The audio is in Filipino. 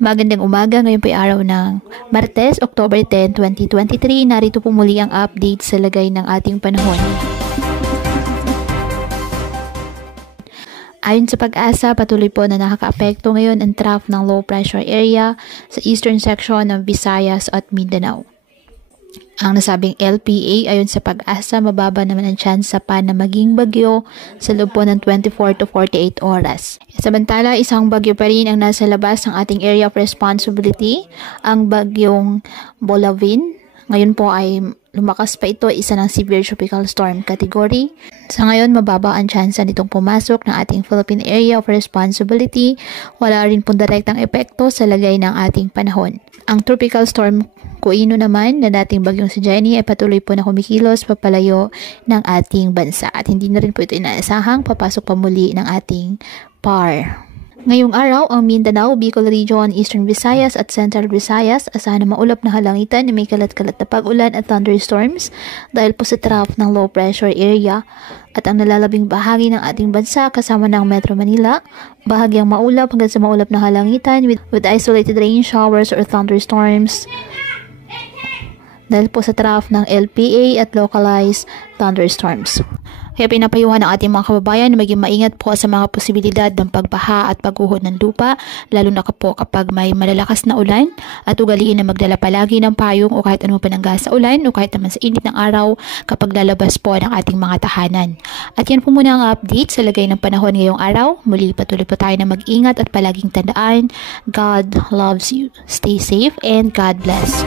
Magandang umaga, ngayon po ay araw ng Martes, October 10, 2023. Narito po muli ang update sa lagay ng ating panahon. Ayon sa Pag-asa, patuloy po na nakakaapekto ngayon ang trough ng low pressure area sa eastern section ng Visayas at Mindanao. Ang nasabing LPA ayon sa Pag-asa, mababa naman ang tsansa pa na maging bagyo sa loob po ng 24 to 48 oras. Samantala, isang bagyo pa rin ang nasa labas ng ating area of responsibility, ang bagyong Bolavin. Ngayon po ay lumakas pa ito, isa ng severe tropical storm category. Sa ngayon, mababa ang tsansa nitong pumasok ng ating Philippine Area of Responsibility. Wala rin pong direktang epekto sa lagay ng ating panahon. Ang tropical storm Kuino naman na dating bagyong si Jenny ay patuloy po na kumikilos papalayo ng ating bansa at hindi na rin po ito inaasahang papasok pa muli ng ating PAR. Ngayong araw, ang Mindanao, Bicol Region, Eastern Visayas at Central Visayas asahan na maulap na halangitan na may kalat-kalat na pag-ulan at thunderstorms dahil po sa trough ng low pressure area at ang nalalabing bahagi ng ating bansa kasama ng Metro Manila, bahagyang maulap hanggang sa maulap na halangitan with isolated rain showers or thunderstorms dahil po sa trough ng LPA at localized thunderstorms. Kaya pinapayuhan ng ating mga kababayan na maging maingat po sa mga posibilidad ng pagbaha at pagguho ng lupa, lalo na po kapag may malalakas na ulan, at ugaliin na magdala palagi ng payong o kahit anong panangga sa ulan o kahit naman sa init ng araw kapag lalabas po ng ating mga tahanan. At yan po muna ang update sa lagay ng panahon ngayong araw. Muli patuloy po tayo na mag-ingat at palaging tandaan, God loves you. Stay safe and God bless.